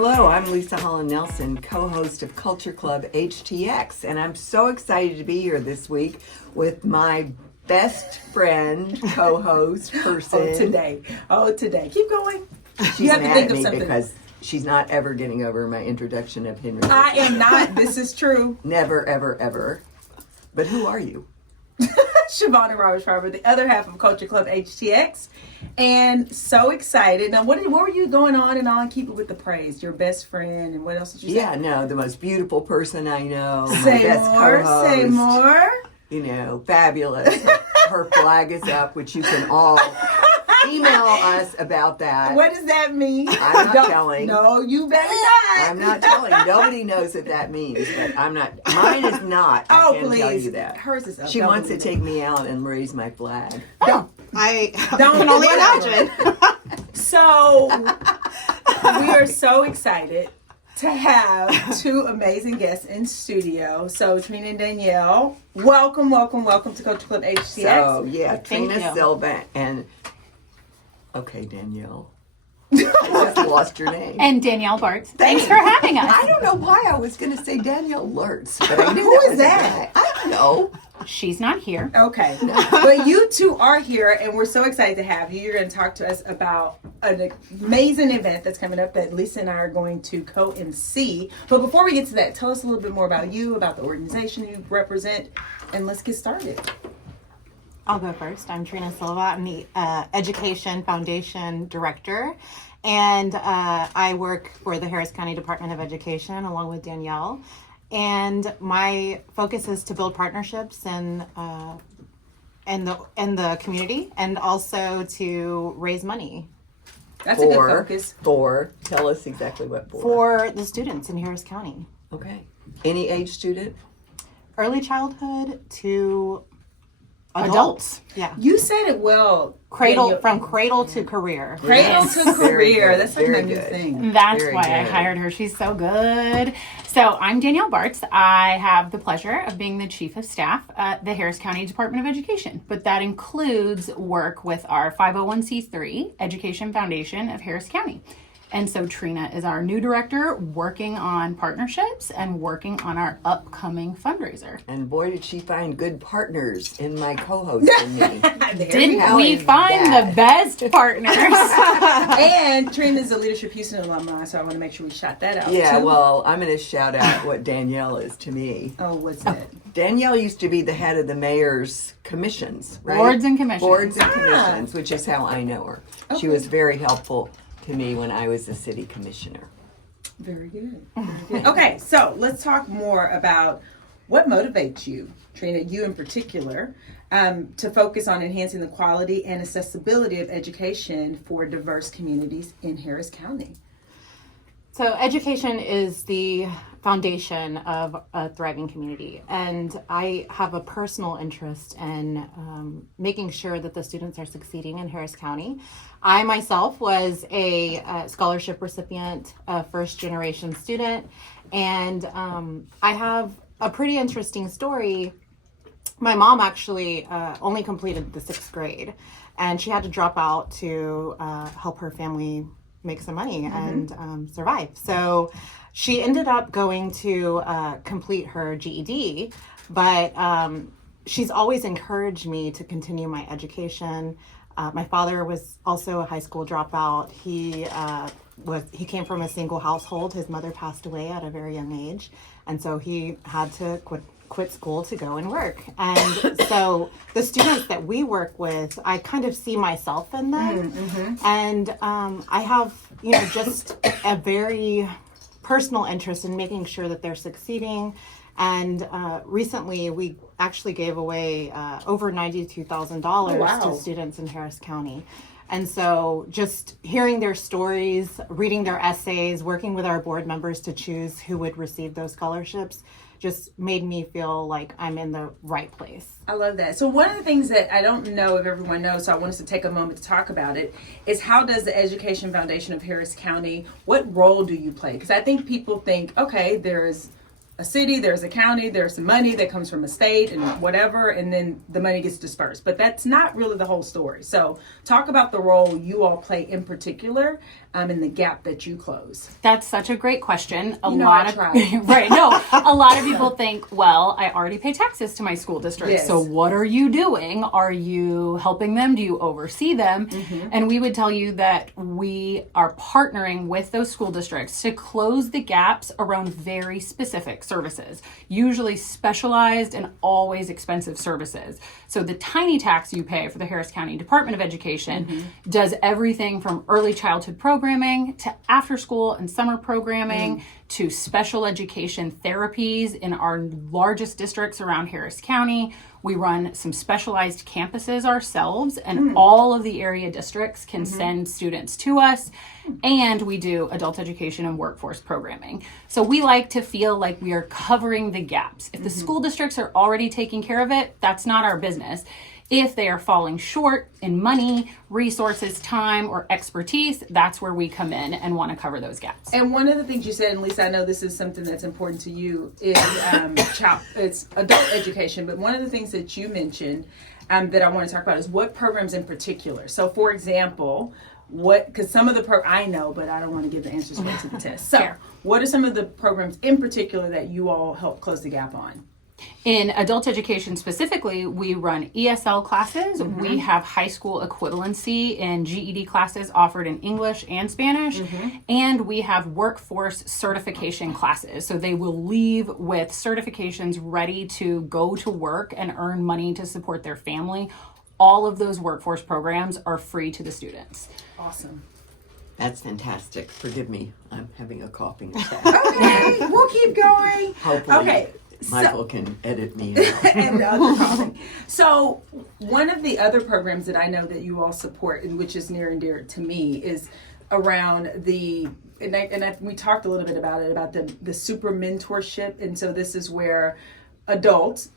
Hello, I'm Leisa Holland-Nelson, co-host of Culture Club HTX, and I'm so excited to be here this week with my best friend, co-host, person. Oh, today. Keep going. She's mad at me because she's not ever getting over my introduction of Henry. I am not. This is true. Never, ever, ever. But who are you? Shavonnah Schreiber, the other half of Culture Club HTX, and so excited. Now, what were you going on and on? Keep it with the praise. Your best friend, and what else did you say? Yeah, no, the most beautiful person I know. Say my best more. co-host, say more. You know, fabulous. Her flag is up, which you can all email us about that. What does that mean? I'm not telling. No, you better not. I'm not telling. Nobody knows what that means, but I'm not. Mine is not. I can tell you that. Hers is up. She wants to take me out and raise my flag. I don't can only imagine. So, we are so excited to have two amazing guests in studio. So, Trina and Danielle, welcome to Culture Club HTX. So, yeah, Thank Trina, you. Silva, and... Okay, Danielle. I just lost your name. And Danielle Bartz. Thanks for having us. I don't know why I was going to say Danielle Lurtz, but I knew Who that is was that? I don't know. She's not here. Okay. But you two are here, and we're so excited to have you. You're going to talk to us about an amazing event that's coming up that Leisa and I are going to co-MC. But before we get to that, tell us a little bit more about you, about the organization you represent, and let's get started. I'll go first. I'm Trina Silva. I'm the Education Foundation Director, and I work for the Harris County Department of Education along with Danielle. And my focus is to build partnerships in the community, and also to raise money That's a good focus. Tell us exactly what for the students in Harris County. Okay. Any age student? Early childhood to adults. Yeah. You said it well. From cradle to career. Cradle to career. Good. That's like my Very new good. thing. That's Very why I good. hired her. She's so good. So I'm Danielle Bartz. I have the pleasure of being the Chief of Staff at the Harris County Department of Education, but that includes work with our 501c3 Education Foundation of Harris County. And so Trina is our new director, working on partnerships and working on our upcoming fundraiser. And boy, did she find good partners in my co-host and me. Didn't we find the best partners? And Trina's a Leadership Houston alumni, so I want to make sure we shout that out. Yeah, too. well, I'm going to shout out what Danielle is to me. Oh, what's that? Danielle used to be the head of the mayor's commissions, right? Boards and commissions. Boards and commissions, which is how I know her. Okay. She was very helpful to me when I was a city commissioner. Very good. Very good. Okay, so let's talk more about what motivates you, Trina, you in particular, to focus on enhancing the quality and accessibility of education for diverse communities in Harris County. So education is the foundation of a thriving community, and I have a personal interest in making sure that the students are succeeding in Harris County. I myself was a scholarship recipient, a first-generation student, and I have a pretty interesting story. My mom actually only completed the 6th grade, and she had to drop out to help her family make some money and survive. So she ended up going to complete her GED, but she's always encouraged me to continue my education. My father was also a high school dropout. He came from a single household. His mother passed away at a very young age, and so he had to quit school to go and work. And so the students that we work with, I kind of see myself in them. And I have, just a very personal interest in making sure that they're succeeding. And recently we actually gave away over $92,000 to students in Harris County. And so just hearing their stories, reading their essays, working with our board members to choose who would receive those scholarships just made me feel like I'm in the right place. I love that. So one of the things that I don't know if everyone knows, so I want us to take a moment to talk about it, is how does the Education Foundation of Harris County, what role do you play? Because I think people think, okay, there's a city, there's a county, there's some money that comes from a state and whatever, and then the money gets dispersed. But that's not really the whole story. So talk about the role you all play in particular in the gap that you close. That's such a great question. A lot of right. No, a lot of people think, well, I already pay taxes to my school district. Yes. So what are you doing? Are you helping them? Do you oversee them? And we would tell you that we are partnering with those school districts to close the gaps around very specific services, usually specialized and always expensive services. So the tiny tax you pay for the Harris County Department of Education does everything from early childhood programming to after school and summer programming to special education therapies in our largest districts around Harris County. We run some specialized campuses ourselves, and all of the area districts can send students to us. And we do adult education and workforce programming. So we like to feel like we are covering the gaps. If the school districts are already taking care of it, that's not our business. If they are falling short in money, resources, time, or expertise, that's where we come in and want to cover those gaps. And one of the things you said, and Leisa, I know this is something that's important to you, is it's adult education. But one of the things that you mentioned that I want to talk about is what programs in particular. So, for example, because some of the I know, but I don't want to give the answers right to the test. So, what are some of the programs in particular that you all help close the gap on? In adult education specifically, we run ESL classes. We have high school equivalency in GED classes offered in English and Spanish. And we have workforce certification classes. So they will leave with certifications ready to go to work and earn money to support their family. All of those workforce programs are free to the students. Awesome. That's fantastic. Forgive me. I'm having a coughing attack. Okay, we'll keep going. Hopefully. Okay. Michael can edit me out. And the other problem. So one of the other programs that I know that you all support, and which is near and dear to me, is around we talked a little bit about it, about the super mentorship. And so this is where adults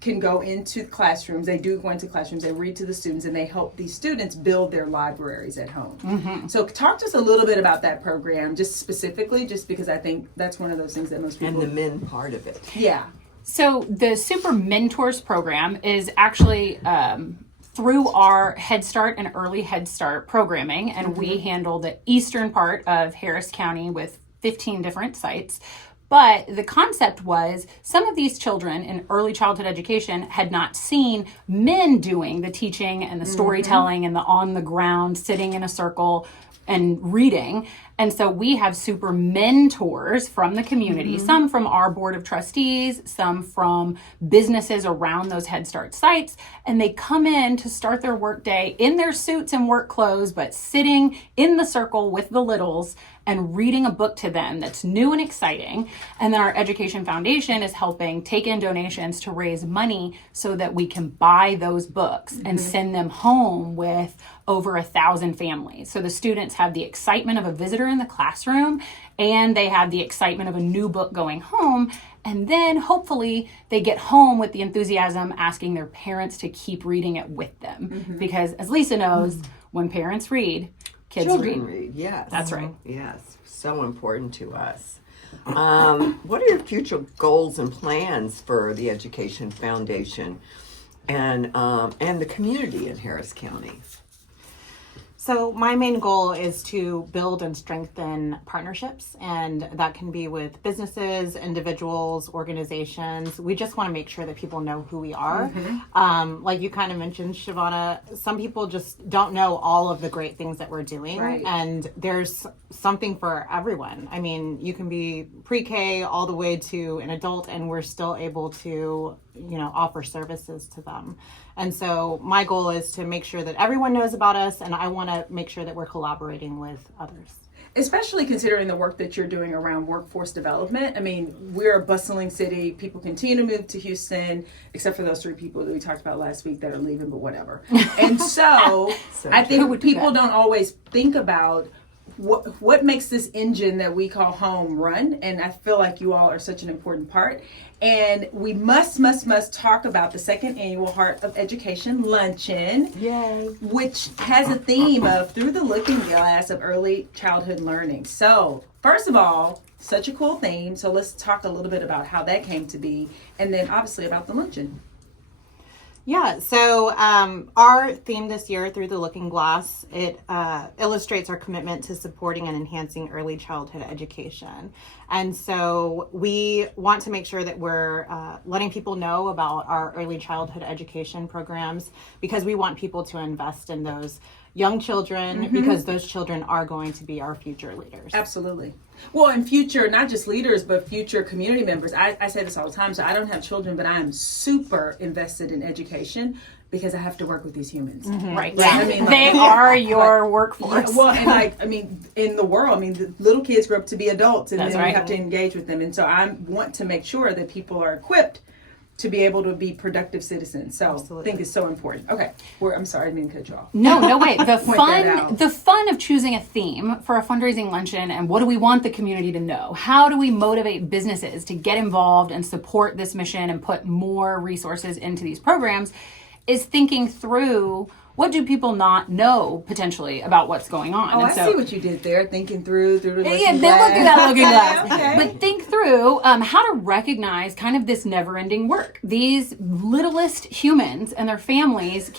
can go into classrooms. They do go into classrooms, they read to the students, and they help these students build their libraries at home. So talk to us a little bit about that program, just specifically, just because I think that's one of those things that most people... And the men part of it. Yeah. So the Super Mentors program is actually through our Head Start and Early Head Start programming, and we handle the eastern part of Harris County with 15 different sites. But the concept was some of these children in early childhood education had not seen men doing the teaching and the storytelling and the on the ground sitting in a circle and reading. And so we have super mentors from the community, some from our board of trustees, some from businesses around those Head Start sites. And they come in to start their work day in their suits and work clothes, but sitting in the circle with the littles and reading a book to them that's new and exciting. And then our Education Foundation is helping take in donations to raise money so that we can buy those books and send them home with over 1,000 families. So the students have the excitement of a visitor in the classroom, and they have the excitement of a new book going home. And then hopefully they get home with the enthusiasm asking their parents to keep reading it with them. Because as Leisa knows, when parents read, kids Children read. Yes. That's right. Yes. So important to us. What are your future goals and plans for the Education Foundation and the community in Harris County? So my main goal is to build and strengthen partnerships, and that can be with businesses, individuals, organizations. We just want to make sure that people know who we are. Like you kind of mentioned, Shavonnah, some people just don't know all of the great things that we're doing, and there's something for everyone. I mean, you can be pre-K all the way to an adult, and we're still able to, offer services to them. And so my goal is to make sure that everyone knows about us, and I want to make sure that we're collaborating with others. Especially considering the work that you're doing around workforce development. I mean, we're a bustling city. People continue to move to Houston, except for those 3 people that we talked about last week that are leaving, but whatever. And so I think people don't always think about what makes this engine that we call home run. And I feel like you all are such an important part. And we must talk about the second annual Heart of Education Luncheon. Yay. Which has a theme of through the looking glass of early childhood learning. So first of all, such a cool theme. So let's talk a little bit about how that came to be, and then obviously about the luncheon. Yeah, so our theme this year, Through the Looking Glass, it illustrates our commitment to supporting and enhancing early childhood education. And so we want to make sure that we're letting people know about our early childhood education programs, because we want people to invest in those young children, because those children are going to be our future leaders. Absolutely. Well, and future, not just leaders, but future community members. I say this all the time, so I don't have children, but I am super invested in education because I have to work with these humans. Right. Yeah. I mean, they are your workforce. Yeah, well, and in the world, the little kids grow up to be adults, and That's then right. you have to engage with them. And so I want to make sure that people are equipped to be able to be productive citizens. So I think it's so important. Okay, I'm sorry, I didn't cut you off. No, wait. Point that out. The fun of choosing a theme for a fundraising luncheon, and what do we want the community to know? How do we motivate businesses to get involved and support this mission and put more resources into these programs, is thinking through, what do people not know potentially about what's going on? Oh, And I see what you did there, thinking through the looking Yeah, then glass. look at that looking glass. Okay. But think through how to recognize kind of this never-ending work. These littlest humans and their families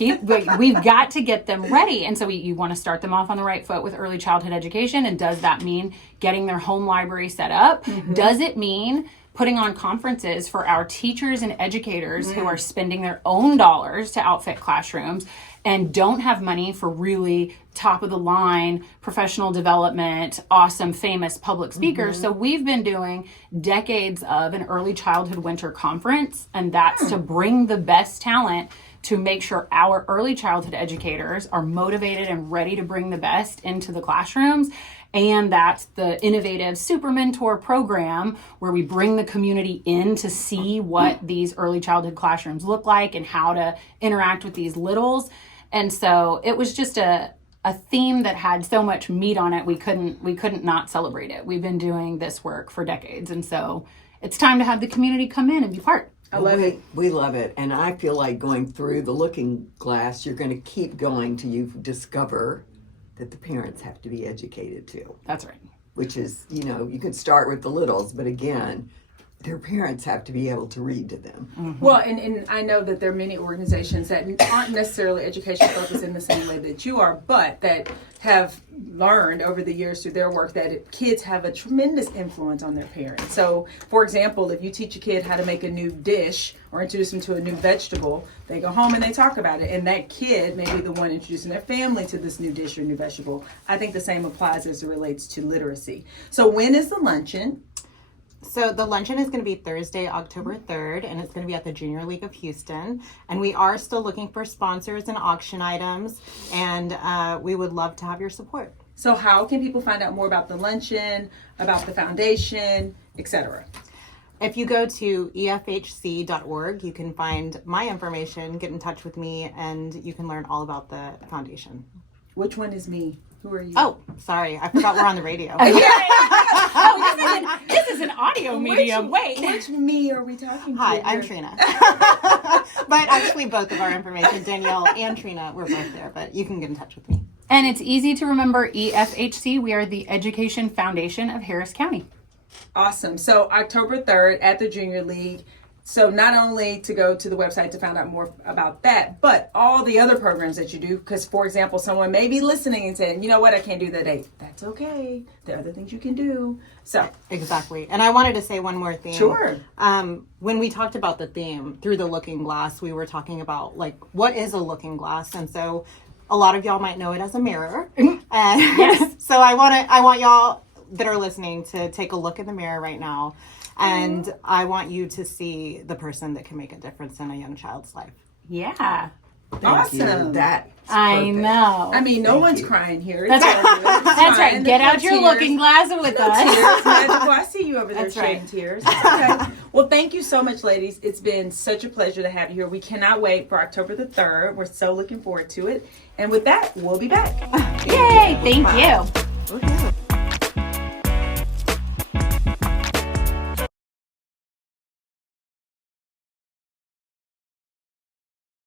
we've got to get them ready. And so you want to start them off on the right foot with early childhood education. And does that mean getting their home library set up? Does it mean putting on conferences for our teachers and educators who are spending their own dollars to outfit classrooms and don't have money for really top of the line professional development, awesome, famous public speakers? So we've been doing decades of an early childhood winter conference, and that's to bring the best talent to make sure our early childhood educators are motivated and ready to bring the best into the classrooms. And that's the innovative Super Mentor program, where we bring the community in to see what these early childhood classrooms look like and how to interact with these littles. And so it was just a theme that had so much meat on it, we couldn't not celebrate it. We've been doing this work for decades, and so it's time to have the community come in and be part. I love it. We love it. And I feel like going through the looking glass, you're going to keep going till you discover that the parents have to be educated too. That's right. Which is, you can start with the littles, but again, their parents have to be able to read to them. Well, and I know that there are many organizations that aren't necessarily education focused in the same way that you are, but that have learned over the years through their work that kids have a tremendous influence on their parents. So, for example, if you teach a kid how to make a new dish or introduce them to a new vegetable, they go home and they talk about it. And that kid may be the one introducing their family to this new dish or new vegetable. I think the same applies as it relates to literacy. So when is the luncheon? So the luncheon is going to be Thursday, October 3rd, and it's going to be at the Junior League of Houston. And we are still looking for sponsors and auction items, and we would love to have your support. So how can people find out more about the luncheon, about the foundation, etc.? If you go to efhc.org, you can find my information, get in touch with me, and you can learn all about the foundation. Which one is me? Who are you? Oh, sorry. I forgot we're on the radio. This is an audio medium. Which me are we talking to? Hi, I'm Trina. But actually, both of our information, Danielle and Trina, we're both there, but you can get in touch with me. And it's easy to remember EFHC. We are the Education Foundation of Harris County. Awesome. So October 3rd at the Junior League. So not only to go to the website to find out more about that, but all the other programs that you do. Because, for example, someone may be listening and saying, you know what, I can't do that date. That's okay. There are other things you can do. So Exactly. And I wanted to say one more thing. Sure. When we talked about the theme, Through the Looking Glass, we were talking about, what is a looking glass? And so a lot of y'all might know it as a mirror. And Yes. So I want y'all that are listening to take a look in the mirror right now. And I want you to see the person that can make a difference in a young child's life. Yeah. Thank you. Awesome. That's I perfect. know. I mean, no Thank one's you. crying here. That's It's all good. It's That's right. fine. Get No out your tears. looking glass with No us. tears. Magical. I see you over there That's shedding right. tears. It's okay. Well, thank you so much, ladies. It's been such a pleasure to have you here. We cannot wait for October the 3rd. We're so looking forward to it. And with that, we'll be back. Yay. Thank you.